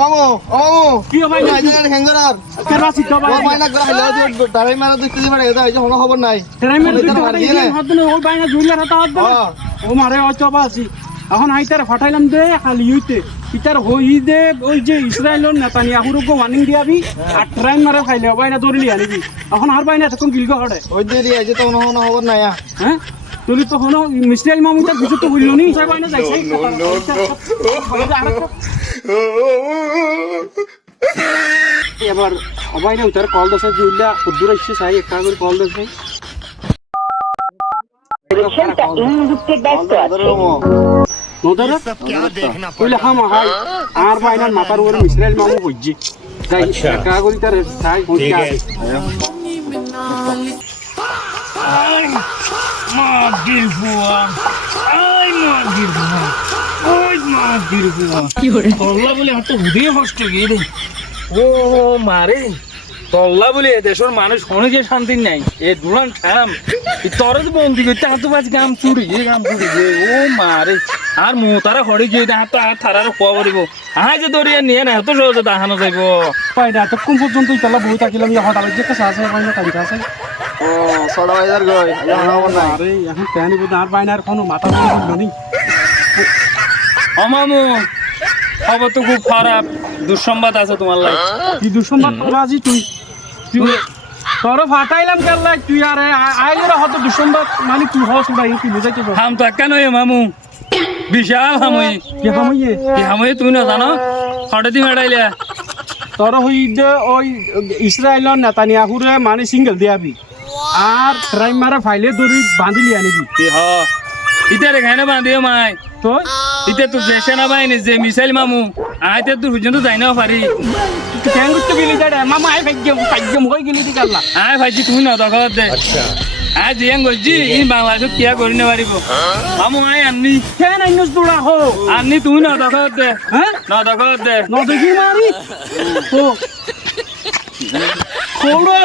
মামু কি ভাই নাই জায়গা হ্যাঙ্গার কেরা শিখা ভাই ও মাইনা করে হাইলা তারাই মারা দিতে দিবা এটা হইছে কোনো খবর নাই তেরাই মেরে এটা দিতে মার পারে দিয়ে না। হাত দিলে ওই বাইনা ঝুলিয়া হাত হাত দিলে ও মারে ও চবা আছি এখন আইতার ফাটাইলাম দে খালি হইতে ইতার হই দে ওই যে ইসরায়েলের নেতানিয়াহুর গো ওয়ার্নিং দিয়াবি আর ট্রাইন মারে খাইলে বাইনা ধরলি আনিবি এখন আর বাইনা তখন গিলগো হড়ে ওই দিয়ে আইছে তো কোনো খবর নাই হ্যাঁ তুই তো হনো মিস্টাইল মামুটা কিছু তো বললো নি সবাই বাইনা যাইছে এবার সবাই না উতার কল দশে জুলিয়া দূর আসছে চাই একটা করে কল দশে নদরে কইলে হামা হাই আর বাইনার মাথার উপরে মিসরাইল মামু বইজি যাই একটা করে তার চাই কোনটা আছে মাগির বুয়া আই মাগির বুয়া ওই মাগির বুয়া কি করে তল্লা বলে হাত উদে হষ্ট গিয়ে রে ও মারে তল্লা বলে দেশের মানুষ অনেকে শান্তি নাই এ দুলান ঠাম তোর তো বন্দি করতে হাত বাজ গাম চুরি ও মারে আর মু তারা হড়ে গিয়ে হাত আর থারার খোয়া পড়িব আজ দরিয়া নিয়ে না এত সহজে দেখানো যাইব পাইডা এতক্ষণ পর্যন্ত তল্লা বই থাকিলাম হঠাৎ যে কাছে আছে বাইনা কাঁচা আছে ও ৬০০০ গয় এখন খবর নাই আরে এখন প্যানি বুঝ আর বাইনার কোনো মাথা নেই মামু খবর তো খুব খারাপ দুঃসংবাদ আছে তোমার লাই কি দুঃসংবাদ রাজি তুই তোর ফাটাইলাম কেল্লা তুই আর আইলে হয়তো দুঃসংবাদ মানে তুই হস ভাই তুই বুঝাইতে হাম তো একা নয় মামু বিশাল হামই কি হামই তুই না জানো হঠাৎ মেড়াইলে তোর হই ওই ইসরায়েলের নেতানিয়াহুরে মানে সিঙ্গেল দিয়াবি আর ট্রাইম মারা ফাইলে দড়ি বাঁধিলি আনিবি কি হ ইতারে খাইনা বাঁধিও মাই তো ইতে তো দেশে না বাইনি যে মিসাইল মামু আইতে তো পর্যন্ত যাই না পারি কেন করতে গেলি দাঁড়া মামা আই ভাগ্য মুখ গেলি দি কাল্লা আই ভাইজি তুমি না দখল দে আচ্ছা আজ ইয়াং গজি ইন বাংলাদেশ কিয়া করি না পারিব মামু আই আননি কেন আইনস দুড়া হো আননি তুমি না দখল দে হ্যাঁ না দখল দে না দেখি মারি তো কোড়ো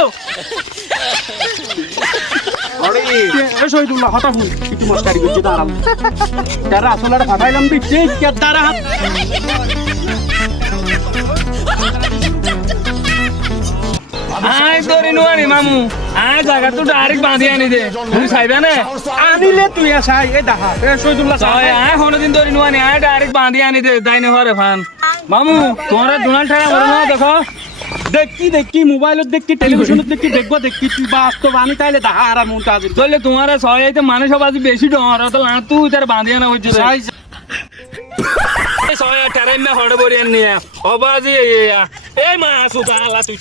আরে এ শহীদুল্লাহ হঠাৎ হুন একটু মাস্টারি করছে দাঁড়াম তারা আসলে ফাটাইলাম দিচ্ছে কে তারা আই তোরি নুয়ানি মামু আই জায়গা তো ডাইরেক্ট বাঁধি আনি দে তুমি চাইবা না আনিলে তুই আসাই এ দেখা এ শহীদুল্লাহ চাই আই হনদিন তোরি নুয়ানি আই ডাইরেক্ট বাঁধি আনি দে দাইনে হরে ফান মামু তোরা দুনাল ঠাড়া মরে না দেখো দেখি মোবাইলত দেখি টেলিভিশনত দেখি তুই বাস্তব আনি তাইলে দেখা আর মনটা আছে তাহলে তোমার সহায়তে মানুষ সব আজ বেশি ডর তো তুই তার বাঁধিয়া না হইছে সহায় টারাই না হড়ে বরিয়ান নিয়ে অবাজি এই মা সুতা আল্লাহ তুই